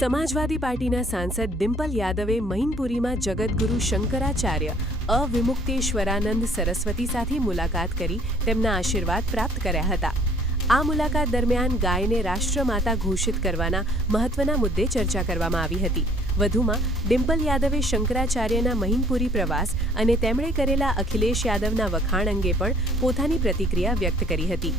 સમાજવાદી પાર્ટીના સાંસદ ડિમ્પલ યાદવે મૈનપુરીમાં જગતગુરુ શંકરાચાર્ય અવિમુક્તેશ્વરાનંદ સરસ્વતી સાથે મુલાકાત કરી તેમના આશીર્વાદ પ્રાપ્ત કર્યા હતા. આ મુલાકાત દરમિયાન ગાયને રાષ્ટ્રમાતા ઘોષિત કરવાના મહત્વના મુદ્દે ચર્ચા કરવામાં આવી હતી. વધુમાં ડિમ્પલ યાદવે શંકરાચાર્યના મૈનપુરી પ્રવાસ અને તેમણે કરેલા અખિલેશ યાદવના વખાણ અંગે પણ પોતાની પ્રતિક્રિયા વ્યક્ત કરી હતી.